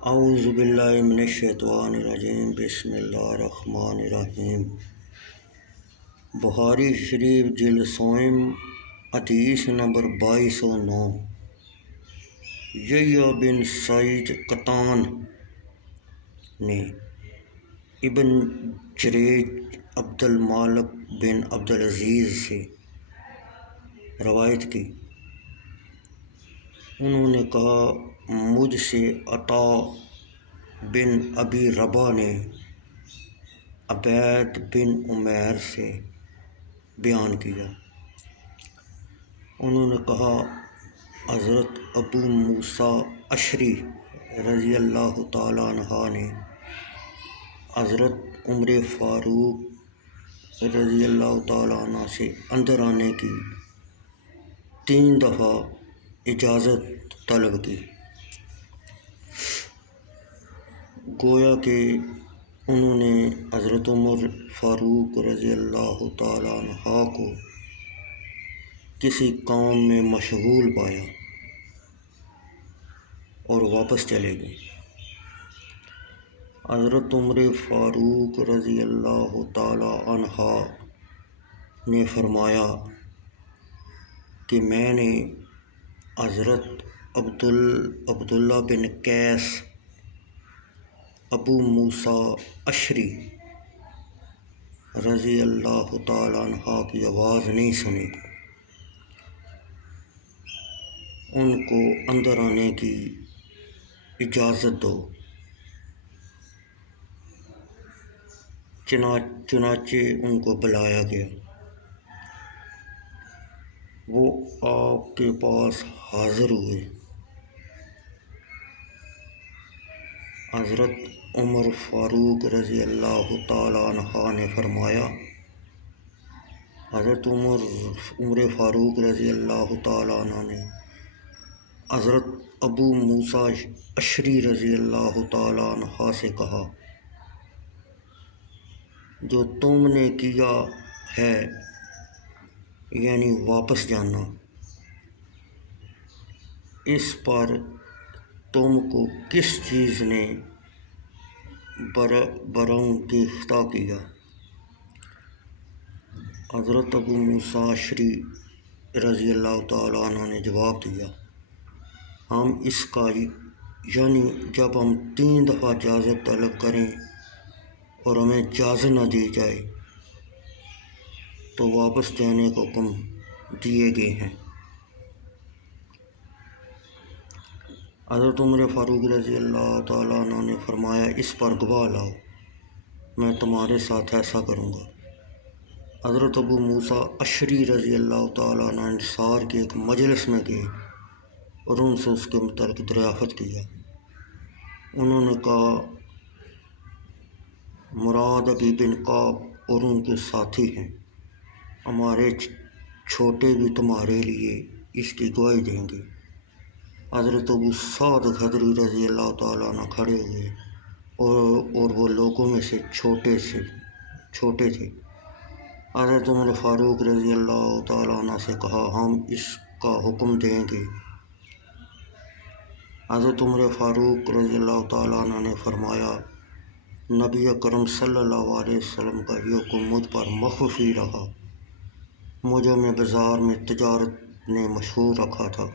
اعوذ باللہ من الشیطان الرجیم، بسم اللہ الرحمن الرحیم۔ بخاری شریف جلد سوم، حدیث نمبر 2209۔ یحییٰ بن سعید قطان نے ابن جریج عبد المالک بن عبدالعزیز سے روایت کی، انہوں نے کہا مجھ سے عطا بن ابی رباح نے عبید بن عمیر سے بیان کیا، انہوں نے کہا حضرت ابو موسیٰ اشعری رضی اللہ تعالیٰ عنہ نے حضرت عمر فاروق رضی اللہ تعالیٰ عنہ سے اندر آنے کی 3 دفعہ اجازت طلب کی، گویا کہ انہوں نے حضرت عمر فاروق رضی اللہ تعالیٰ عنہ کو کسی کام میں مشغول پایا اور واپس چلے گئے۔ حضرت عمر فاروق رضی اللہ تعالیٰ عنہ نے فرمایا کہ میں نے حضرت عبداللہ بن قیس ابو موسیٰ اشعری رضی اللہ تعالیٰ عنہ کی آواز نہیں سنی، ان کو اندر آنے کی اجازت دو۔ چنانچہ ان کو بلایا گیا، وہ آپ کے پاس حاضر ہوئے۔ حضرت عمر فاروق رضی اللہ تعالیٰ عنہ نے فرمایا، حضرت عمر فاروق رضی اللہ تعالیٰ عنہ نے حضرت ابو موسیٰ اشعری رضی اللہ تعالیٰ عنہ سے کہا، جو تم نے کیا ہے یعنی واپس جانا، اس پر تم کو کس چیز نے برانگیختہ کیا؟ حضرت ابو موسیٰ اشعری رضی اللہ تعالیٰ عنہ نے جواب دیا، ہم اس کا یعنی جب ہم 3 دفعہ اجازت طلب کریں اور ہمیں اجازت نہ دی جائے تو واپس جانے کا حکم دیے گئے ہیں۔ حضرت عمر فاروق رضی اللہ تعالیٰ عنہ نے فرمایا، اس پر گواہ لاؤ، میں تمہارے ساتھ ایسا کروں گا۔ حضرت ابو موسیٰ اشعری رضی اللہ تعالیٰ عنہ انصار کے ایک مجلس میں گئے اور ان سے اس کے متعلق دریافت کیا۔ انہوں نے کہا مراد ابی بن کعب اور ان کے ساتھی ہیں، ہمارے چھوٹے بھی تمہارے لیے اس کی گواہی دیں گے۔ حضرت ابو سعد خدری رضی اللہ تعالیٰ عنہ کھڑے ہوئے اور وہ لوگوں میں سے چھوٹے تھے۔ حضرت عمر فاروق رضی اللہ تعالیٰ عنہ سے کہا، ہم اس کا حکم دیں گے۔ حضرت عمر فاروق رضی اللہ تعالیٰ عنہ نے فرمایا، نبی اکرم صلی اللہ علیہ وسلم کا یہ حکم مجھ پر مخفی رہا، مجھے میں بازار میں تجارت نے مشہور رکھا تھا۔